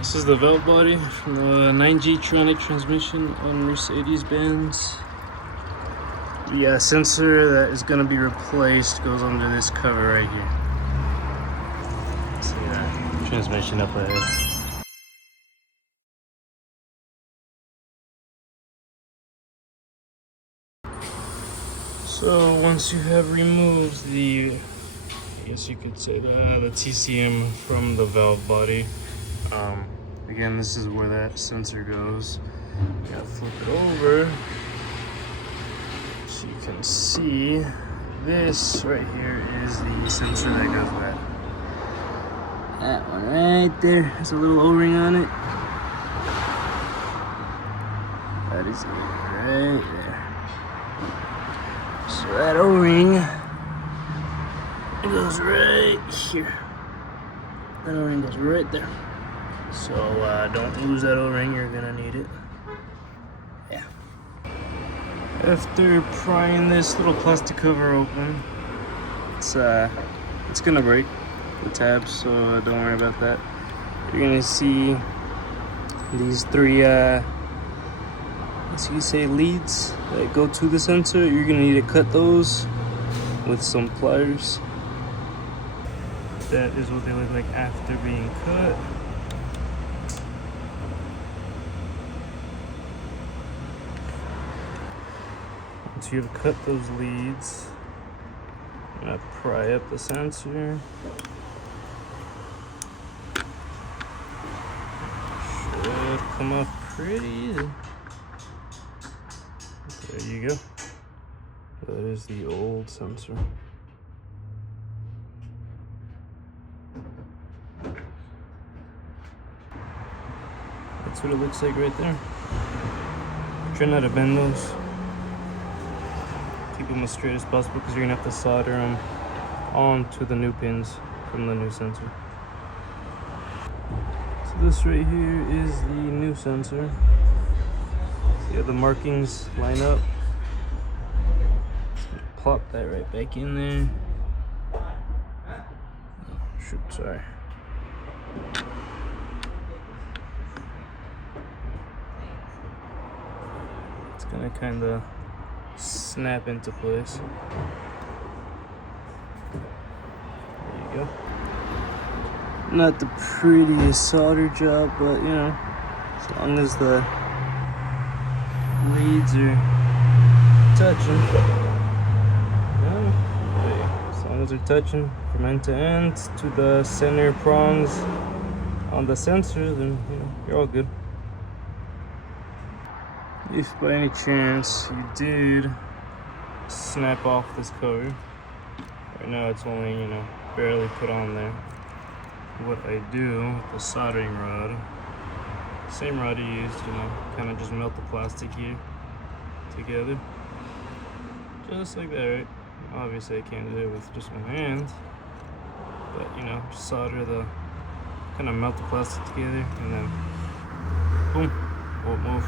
This is the valve body from the 9G Tronic transmission on Mercedes-Benz. The sensor that is going to be replaced goes under this cover right here. See that transmission up ahead. So once you have removed the, I guess you could say the TCM from the valve body, again, this is where that sensor goes. You gotta flip it over so you can see this right here is the sensor that goes back. That one right there has a little O-ring on it. That is it right there. So that O-ring, it goes right here. That O-ring goes right there. So don't lose that O-ring, you're gonna need it. Yeah. After prying this little plastic cover open, it's gonna break the tabs, so don't worry about that. You're gonna see these three, as you say, leads that go to the sensor. You're gonna need to cut those with some pliers. That is what they look like after being cut. Once you've cut those leads, I'm gonna pry up the sensor. Should come up pretty easy. There you go. That is the old sensor. That's what it looks like right there. Try not to bend those. Keep them as straight as possible because you're gonna have to solder them onto the new pins from the new sensor. So this right here is the new sensor. See how the markings line up? Plop that right back in there. Oh, shoot, sorry. It's gonna kind of snap into place. There you go. Not the prettiest solder job, but you know, as long as the leads are touching, as long as they're touching from end to end to the center prongs on the sensor, then you know, you're all good. If by any chance you did snap off this cover, right now it's only, you know, barely put on there. What I do with the soldering rod, same rod you used, you know, kind of just melt the plastic here together, just like that, right? Obviously I can't do it with just one hand, but you know, just solder the, kind of melt the plastic together, and then boom, won't move.